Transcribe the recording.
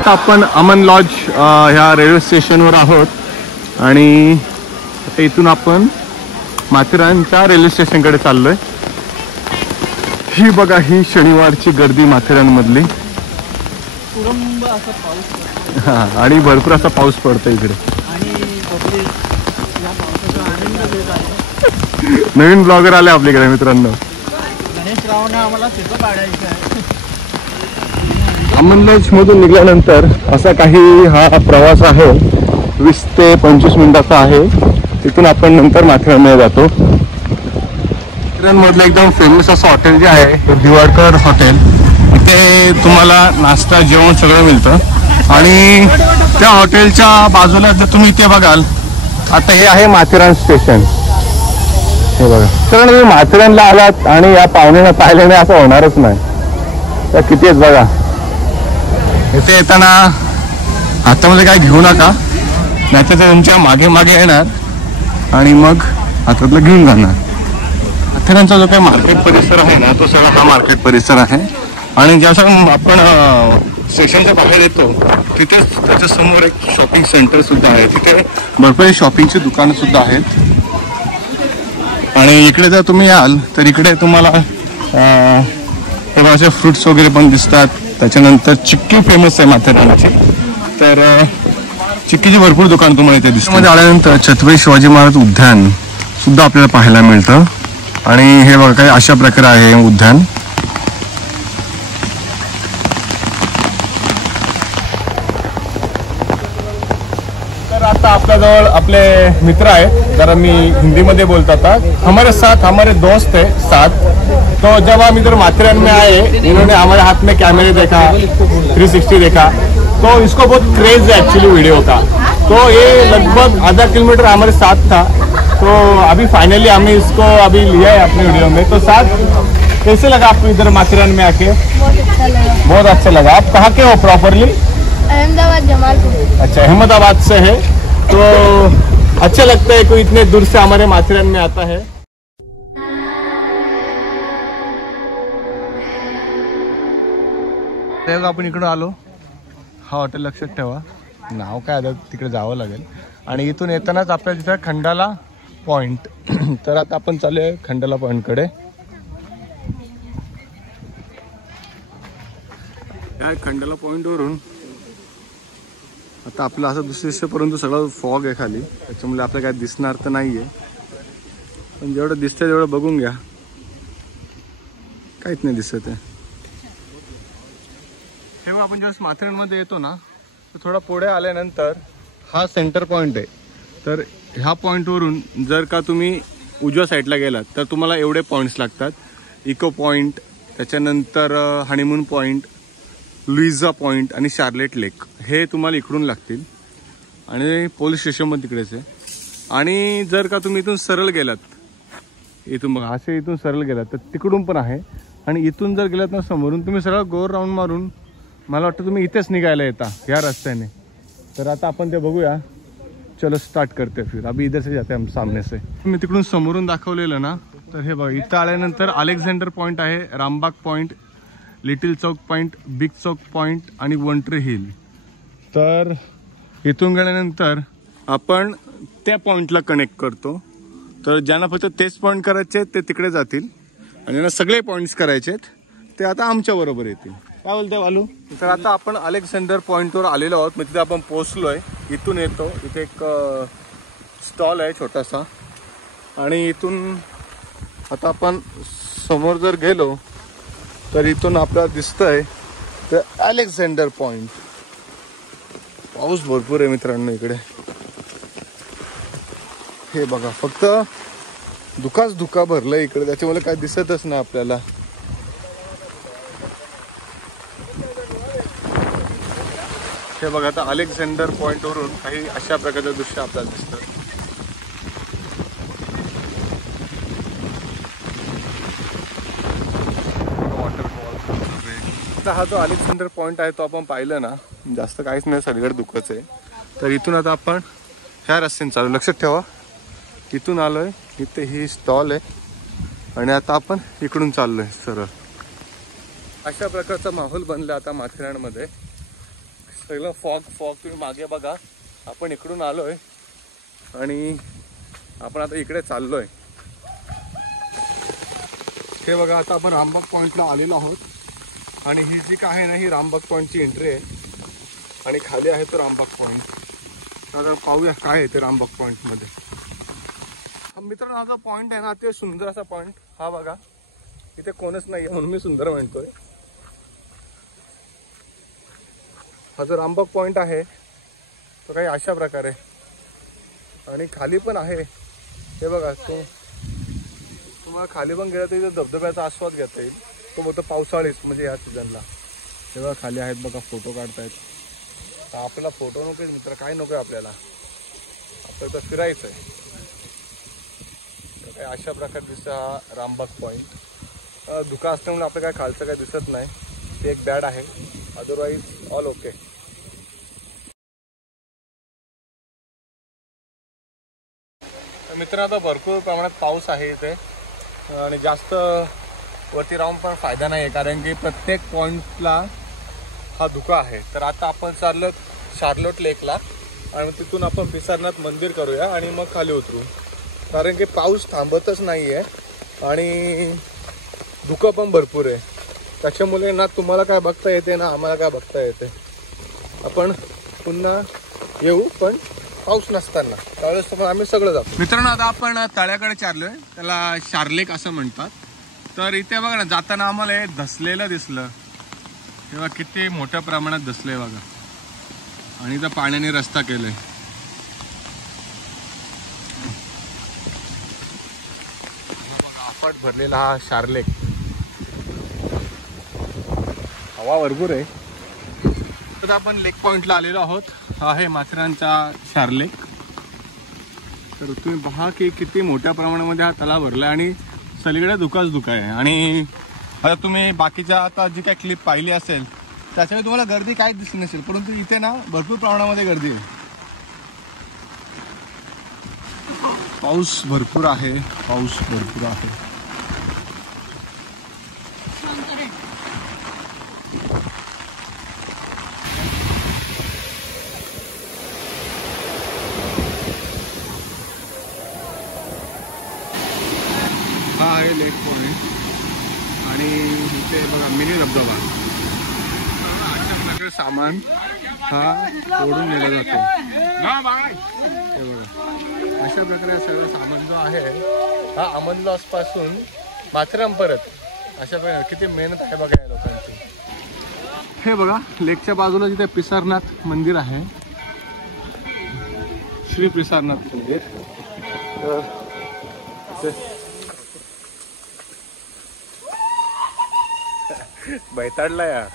आता आपण अमन लॉज ह्या रेल्वे स्टेशनवर आहोत आणि आता इथून आपण माथेरानच्या रेल्वे स्टेशनकडे चाललोय. ही बघा ही शनिवारची गर्दी माथेरानमधली. आणि भरपूर असा पाऊस पडतो इकडे. नवीन ब्लॉगर आले आपल्याकडे मित्रांनो. अमन लॉज मधून निघाल्यानंतर असा काही हा प्रवास आहे. 20 ते 25 मिनिटाचा आहे. तिथून आपण नंतर माथेरानमध्ये जातो. माथेरानमधलं एकदम फेमस असं हॉटेल जे आहे हे दिवाडकर हॉटेल. इथे तुम्हाला नाश्ता जेवण सगळं मिळतं. आणि त्या हॉटेलच्या बाजूला जर तुम्ही इथे बघाल आता हे आहे माथेरान स्टेशन. हे बघा कारण तुम्ही माथेरानला आलात आणि या पाहुण्यांना पाहिलं नाही असं होणारच नाही. तर किती आहेत बघा. इथे येताना हातामध्ये काय घेऊ नका नाही तर तुमच्या मागे मागे येणार आणि मग हातातलं घेऊन जाणार. माथेरानचा जो काही मार्केट परिसर आहे ना तो सगळा हा मार्केट परिसर आहे. आणि ज्यावेळेस आपण स्टेशनच्या बाहेर येतो तिथेच त्याच्या समोर एक शॉपिंग सेंटर सुद्धा आहे. तिथे भरपूर शॉपिंगची दुकानं सुद्धा आहेत. आणि इकडे जर तुम्ही याल तर इकडे तुम्हाला असे फ्रुट्स वगैरे पण दिसतात. त्याच्यानंतर चिक्की फेमस आहे माथेरानची. तर चिक्कीची भरपूर दुकान तुम्हाला इथे दिसतात. मध्ये आल्यानंतर छत्रपती शिवाजी महाराज उद्यान सुद्धा आपल्याला पाहायला मिळतं. आणि हे बघा काय अशा प्रकारे आहे उद्यान. तर आता आपल्याजवळ आपले मित्र आहेत. जरा मी हिंदीमध्ये बोलता था. हमारे साथ हमारे दोस्त है साथ. तो जब हम इधर माथेरान में आए इन्होंने हमारे हाथ में कैमरे देखा 360 देखा तो इसको बहुत क्रेज है एक्चुअली वीडियो का. तो ये लगभग आधा किलोमीटर हमारे साथ था. तो अभी फाइनली हमने इसको अभी लिया है अपने वीडियो में. तो साथ कैसे लगा आपको इधर माथेरान में आके? बहुत अच्छा लगा. आप कहाँ के हो प्रॉपरली? अहमदाबाद जमालपुर. अच्छा अहमदाबाद से है. तो अच्छा लगता है कोई इतने दूर से हमारे माथेरान में आता है. आपण इकडे आलो. हा हॉटेल लक्षात ठेवा. नाव काय आता तिकडे जावं लागेल. आणि इथून येतानाच आपल्या तिथे खंडाला पॉइंट. तर आता आपण चालूया खंडाला पॉइंटकडे. या खंडाला पॉइंटवरून आता आपलं असं दुसरं परंतु सगळं फॉग आहे खाली. त्याच्यामुळे आपल्याला काय दिसणार तर नाहीये. पण जेवढं दिसतंय तेवढं बघून घ्या. काहीच नाही दिसत आहे. तेव्हा आपण जेव्हा माथेरानमध्ये येतो ना तर थोडा पुढे आल्यानंतर हा सेंटर पॉइंट आहे. तर ह्या पॉईंटवरून जर का तुम्ही उजव्या साईडला गेलात तर तुम्हाला एवढे पॉईंट्स लागतात. इको पॉईंट, त्याच्यानंतर हनीमून पॉईंट, लुईझा पॉईंट आणि शार्लेट लेक हे तुम्हाला इकडून लागतील. आणि पोलीस स्टेशन पण तिकडेच आहे. आणि जर का तुम्ही इथून सरळ गेलात इथून बघा असे इथून सरळ गेलात तर तिकडून पण आहे. आणि इथून जर गेलात ना समोरून तुम्ही सरळ गोल राऊंड मारून मला वाटतं तुम्ही इथेच निघायला येता या रस्त्याने. तर आता आपण ते बघूया. चलो स्टार्ट करते फिर. अभी इधर से जाते हम सामने से. मी तिकडून समोरून दाखवलेलं ना तर हे बघा इथं आल्यानंतर अलेक्झांडर पॉईंट आहे, रामबाग पॉईंट, लिटिल चौक पॉईंट, बिग चौक पॉईंट आणि वंट्री हिल. तर इथून गेल्यानंतर आपण त्या पॉईंटला कनेक्ट करतो. तर ज्यांना फक्त तेच पॉईंट करायचे ते तिकडे जातील आणि ज्यांना सगळे पॉईंट्स करायचे ते आता आमच्या बरोबर येतील. काय बोलते वालू? तर आता आपण अलेक्झांडर पॉईंटवर आलेलो आहोत. मग तिथे आपण पोहोचलोय. इथून येतो. इथे एक स्टॉल आहे छोटासा. आणि इथून आता आपण समोर जर गेलो तर इथून आपल्याला दिसतंय तर अलेक्झांडर पॉईंट. पाऊस भरपूर आहे मित्रांनो इकडे. हे बघा फक्त धुकाच धुका भरलंय इकडे. त्याच्यामुळे काय दिसतच नाही आपल्याला. हे बघा आता अलेक्झांडर पॉईंट वरून काही अशा प्रकारचं दृश्य आपल्याला दिसतं. आता हा जो अलेक्झांडर पॉईंट आहे तो आपण पाहिलं ना जास्त काहीच नाही सगळीकडे दुःखच आहे. तर इथून आता आपण ह्या रस्त्याने चालू. लक्षात ठेवा इथून आलोय. इथे ही स्टॉल आहे आणि आता आपण इकडून चाललोय सरळ. अशा प्रकारचा माहोल बनला आता माथेरानमध्ये. सगळं फॉग फॉग. तुम्ही मागे बघा, आपण इकडून आलोय आणि आपण आता इकडे चाललोय. हे बघा, आता आपण रामबाग पॉइंटला आलेलो आहोत आणि ही जी काय आहे ना, ही रामबाग पॉइंटची एंट्री आहे आणि खाली आहे तो रामबाग पॉइंट. आता पाहूया काय आहे ते रामबाग पॉइंटमध्ये. मित्रांनो, हा जो पॉइंट आहे ना, ते सुंदर असा पॉइंट. हा बघा, इथे कोणच नाही आहे म्हणून मी सुंदर म्हणतोय. हा जो रामबाग पॉइंट आहे तो काही अशा प्रकारे आणि खाली पण आहे. हे बघा, तुम्हाला खाली पण गेला तरी धबधब्याचा आस्वाद घेता येईल. तो बोलतो पावसाळीच म्हणजे या सीझनला. हे बघा खाली आहेत बघा, फोटो काढतायत. आपल्याला फोटो नको मित्र, काय नको आहे आपल्याला, आपल्याला तर फिरायचं आहे. तर काही अशा प्रकारे दिसतं हा रामबाग पॉईंट. धुका असल्यामुळे आपलं काय खालचं काय दिसत नाही, ते एक बॅड आहे. Otherwise all okay. मित्रांनो, आता भरपूर प्रमाणात पाऊस आहे इथे आणि जास्त वरती राहून पण फायदा नाही आहे, कारण की प्रत्येक पॉईंटला हा धुका आहे. तर आता आपण चाललो शार्लोट लेकला आणि तिथून आपण पिसारनाथ मंदिर करूया आणि मग खाली उतरू, कारण की पाऊस थांबतच नाही आहे आणि धुकं पण भरपूर आहे. त्याच्यामुळे ना तुम्हाला काय बघता येते ना आम्हाला काय बघता येते. आपण पुन्हा येऊ पण पाऊस नसताना, त्यावेळेस तुम्हाला आम्ही सगळं जातो. मित्रांनो, आता आपण तळ्याकडे चाललोय, त्याला शार्लेक असं म्हणतात. तर इथे बघा ना, जाताना आम्हाला हे धसलेलं दिसलं. तेव्हा किती मोठ्या प्रमाणात धसलंय बघा आणि इथं पाण्याने रस्ता केलाय. आपट भरलेला हा शार्लेक. हवा भरपूर आहे. तर आपण लेक पॉइंटला आलेलो आहोत. हा आहे माथेरानचा शार्लेक. तर तुम्ही पहा की किती मोठ्या प्रमाणामध्ये हा तलाव भरला आणि सगळीकडे धुकाच धुका आहे. आणि आता तुम्ही बाकीच्या आता जी काही क्लिप पाहिली असेल त्याच्यामुळे तुम्हाला गर्दी काहीच दिसली नसेल, परंतु इथे ना भरपूर प्रमाणामध्ये गर्दी आहे. पाऊस भरपूर आहे, पाऊस भरपूर आहे. हा आहे लेक पॉइंट आणि इथे बघा मिनी धबधबा. अशा प्रकारे सामान हा ओढून नेला जातो. हे बघा, अशा प्रकारे सगळं सामान जो आहे हा अमनलॉस पासून माथेरान परत अशा प्रकारे किती मेहनत आहे बघा या लोकांची. हे बघा, लेकच्या बाजूला जिथे पिसारनाथ मंदिर आहे, श्री पिसारनाथ मंदिर. बैताडला या